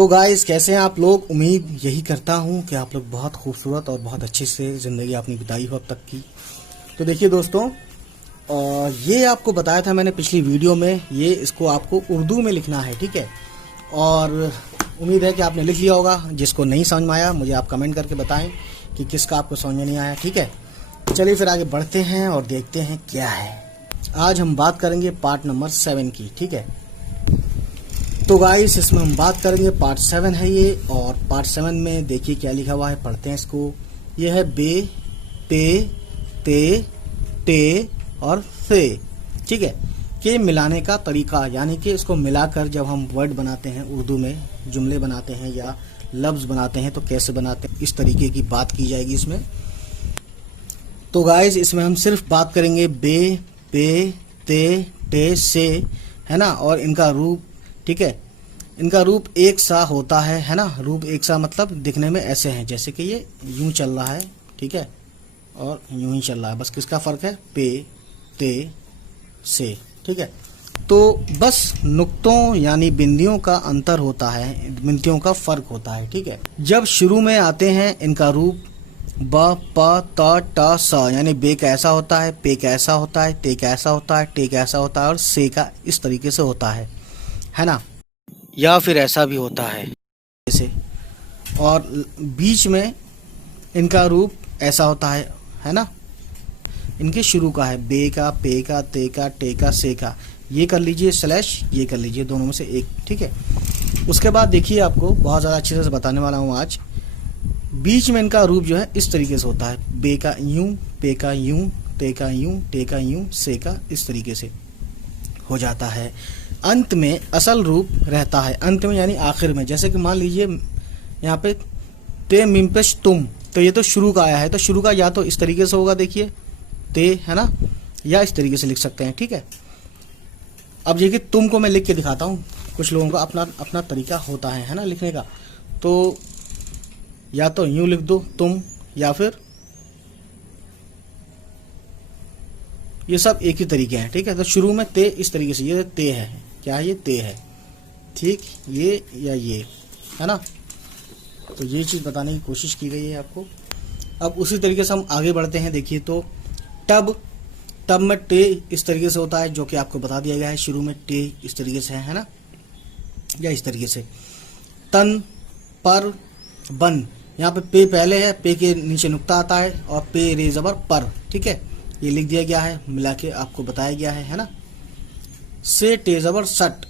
तो गाइस, कैसे हैं आप लोग। उम्मीद यही करता हूं कि आप लोग बहुत खूबसूरत और बहुत अच्छे से ज़िंदगी आपने बिताई हो अब तक की। तो देखिए दोस्तों, ये आपको बताया था मैंने पिछली वीडियो में, ये इसको आपको उर्दू में लिखना है, ठीक है। और उम्मीद है कि आपने लिख लिया होगा। जिसको नहीं समझ में आया मुझे आप कमेंट करके बताएं कि किसका आपको समझ में नहीं आया, ठीक है। चलिए फिर आगे बढ़ते हैं और देखते हैं क्या है। आज हम बात करेंगे पार्ट नंबर 7 की, ठीक है। तो गाइस, इसमें हम बात करेंगे पार्ट 7 है ये। और पार्ट 7 में देखिए क्या लिखा हुआ है, पढ़ते हैं इसको। ये है बे, पे, ते, टे और से, ठीक है। के मिलाने का तरीका, यानी कि इसको मिलाकर जब हम वर्ड बनाते हैं, उर्दू में जुमले बनाते हैं या लफ्ज बनाते हैं तो कैसे बनाते हैं, इस तरीके की बात की जाएगी इसमें। तो गाइस, इसमें हम सिर्फ बात करेंगे बे, पे, ते, टे, से, है ना। और इनका रूप, ठीक है, इनका रूप एक सा होता है ना। रूप एक सा मतलब दिखने में ऐसे हैं, जैसे कि ये यूं चल रहा है, ठीक है, और यूं ही चल रहा है। बस किसका फर्क है, पे, ते, से, ठीक है। तो बस नुक्तों यानी बिंदियों का अंतर होता है, बिंदियों का फर्क होता है, ठीक है। जब शुरू में आते हैं इनका रूप ब, प, त, ट, स, यानी बे कैसा होता है, पे कैसा होता है, ते कैसा होता है, टे कैसा होता है और से का इस तरीके से होता है ना। या फिर ऐसा भी होता है जैसे। और बीच में इनका रूप ऐसा होता है ना। इनके शुरू का है बे का, पे का, ते का, टे का, से का। ये कर लीजिए स्लैश, ये कर लीजिए, दोनों में से एक, ठीक है। उसके बाद देखिए, आपको बहुत ज़्यादा अच्छे से बताने वाला हूँ आज। बीच में इनका रूप जो है इस तरीके से होता है, बे का यूं, पे का यूं, ते का यूं, टे का यूं, से का इस तरीके से हो जाता है। अंत में असल रूप रहता है, अंत में यानी आखिर में। जैसे कि मान लीजिए यहाँ पे ते मीम पेश तुम, तो ये तो शुरू का आया है, तो शुरू का या तो इस तरीके से होगा, देखिए ते, है ना, या इस तरीके से लिख सकते हैं, ठीक है। अब देखिए तुम को मैं लिख के दिखाता हूँ। कुछ लोगों का अपना अपना तरीका होता है ना लिखने का। तो या तो यूं लिख दो तुम, या फिर ये सब एक ही तरीके हैं, ठीक है। तो शुरू में ते इस तरीके से, ये ते है, क्या है, ये ते है, ठीक, ये या ये, है ना। तो ये चीज़ बताने की कोशिश की गई है आपको। अब उसी तरीके से हम आगे बढ़ते हैं। देखिए तो टब, टब में टे इस तरीके से होता है, जो कि आपको बता दिया गया है। शुरू में टे इस तरीके से है ना, या इस तरीके से। तन, पर, बन, यहाँ पे पे पहले है, पे के नीचे नुक्ता आता है, और पे रे ज़बर पर, ठीक है, ये लिख दिया गया है, मिला के आपको बताया गया है ना। से टे ज़बर सट,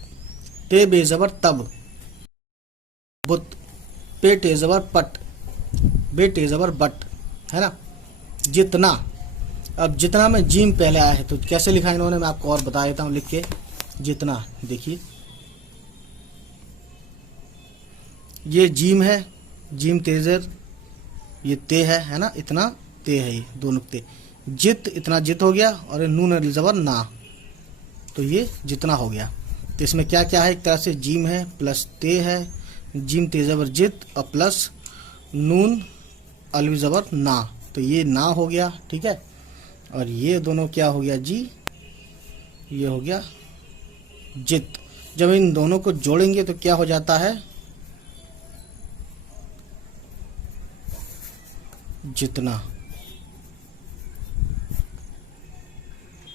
ते बे ज़बर तब, बुत, पे टे ज़बर पट, बे टे ज़बर बट, है ना। जितना, अब जितना में जीम पहले आया है, तो कैसे लिखा इन्होंने, मैं आपको और बता देता हूँ लिख के। जितना, देखिए ये जीम है, जीम तेजर, ये ते है ना, इतना ते है, ये दो नुक्ते। जित, इतना जित हो गया, और नून अली ज़बर ना, तो ये जितना हो गया। तो इसमें क्या क्या है, एक तरह से जीम है प्लस ते है, जीम ते ज़बर जित, और प्लस नून अली ज़बर ना, तो ये ना हो गया, ठीक है। और ये दोनों क्या हो गया जी, ये हो गया जित। जब इन दोनों को जोड़ेंगे तो क्या हो जाता है, जितना,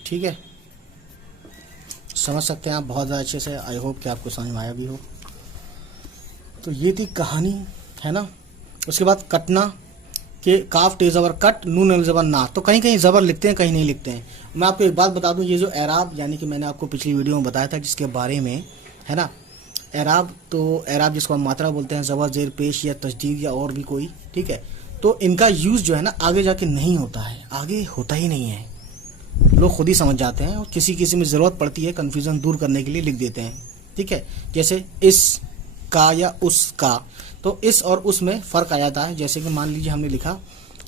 ठीक है। समझ सकते हैं आप बहुत ज़्यादा अच्छे से। आई होप कि आपको समझ में आया भी हो। तो ये थी कहानी, है ना। उसके बाद कटना, के काफ टे ज़बर कट, नून अल ज़बर ना, तो कहीं कहीं ज़बर लिखते हैं, कहीं नहीं लिखते हैं। मैं आपको एक बात बता दूं, ये जो एराब, यानी कि मैंने आपको पिछली वीडियो में बताया था जिसके बारे में, है ना, एराब, तो एराब जिसको हम मात्रा बोलते हैं, ज़बर ज़ेर पेश या तशदीद या और भी कोई, ठीक है। तो इनका यूज़ जो है ना आगे जाके नहीं होता है, आगे होता ही नहीं है, लोग खुद ही समझ जाते हैं। और किसी किसी में ज़रूरत पड़ती है, कन्फ्यूज़न दूर करने के लिए लिख देते हैं, ठीक है। जैसे इस का या उस का, तो इस और उस में फ़र्क आ जाता है। जैसे कि मान लीजिए हमने लिखा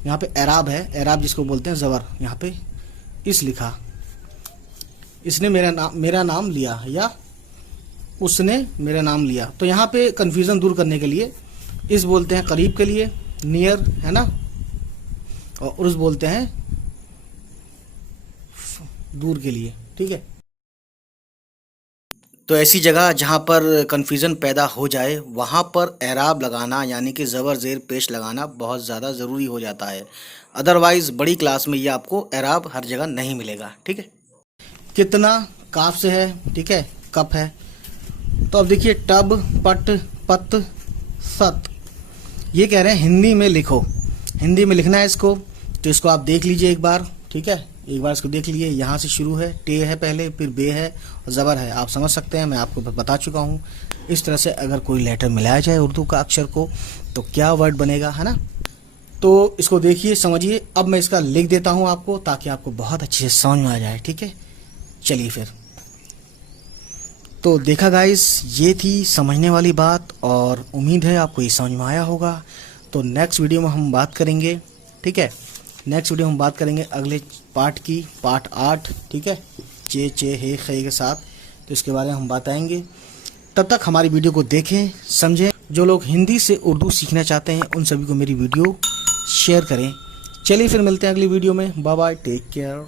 यहाँ पे एराब है, एराब जिसको बोलते हैं ज़बर, यहाँ पे इस लिखा, इसने मेरा नाम लिया, या उसने मेरा नाम लिया, तो यहाँ पे कन्फ्यूज़न दूर करने के लिए इस बोलते हैं करीब के लिए, नियर, है ना, और उस बोलते हैं दूर के लिए, ठीक है। तो ऐसी जगह जहाँ पर कन्फ्यूज़न पैदा हो जाए वहाँ पर एराब लगाना यानी कि ज़बर ज़ेर पेश लगाना बहुत ज़्यादा ज़रूरी हो जाता है। अदरवाइज़ बड़ी क्लास में ये आपको एराब हर जगह नहीं मिलेगा। ठीक है, कितना काफ से है, ठीक है, कप है। तो अब देखिए टब, पट, पत, सत, ये कह रहे हैं हिंदी में लिखो, हिंदी में लिखना है इसको। तो इसको आप देख लीजिए एक बार, ठीक है, एक बार इसको देख लीजिए। यहाँ से शुरू है, टे है पहले, फिर बे है और ज़बर है। आप समझ सकते हैं, मैं आपको बता चुका हूँ। इस तरह से अगर कोई लेटर मिलाया जाए उर्दू का अक्षर को तो क्या वर्ड बनेगा, है ना। तो इसको देखिए, समझिए। अब मैं इसका लिख देता हूँ आपको, ताकि आपको बहुत अच्छे से समझ में आ जाए। ठीक है, चलिए फिर। तो देखा गाइस, ये थी समझने वाली बात और उम्मीद है आपको ये समझ में आया होगा। तो नेक्स्ट वीडियो में हम बात करेंगे, ठीक है, नेक्स्ट वीडियो हम बात करेंगे अगले पार्ट की, पार्ट 8, ठीक है, चे चे हे खे के साथ। तो इसके बारे में हम बताएंगे। तब तक हमारी वीडियो को देखें, समझें। जो लोग हिंदी से उर्दू सीखना चाहते हैं उन सभी को मेरी वीडियो शेयर करें। चलिए फिर मिलते हैं अगली वीडियो में। Bye bye, take care.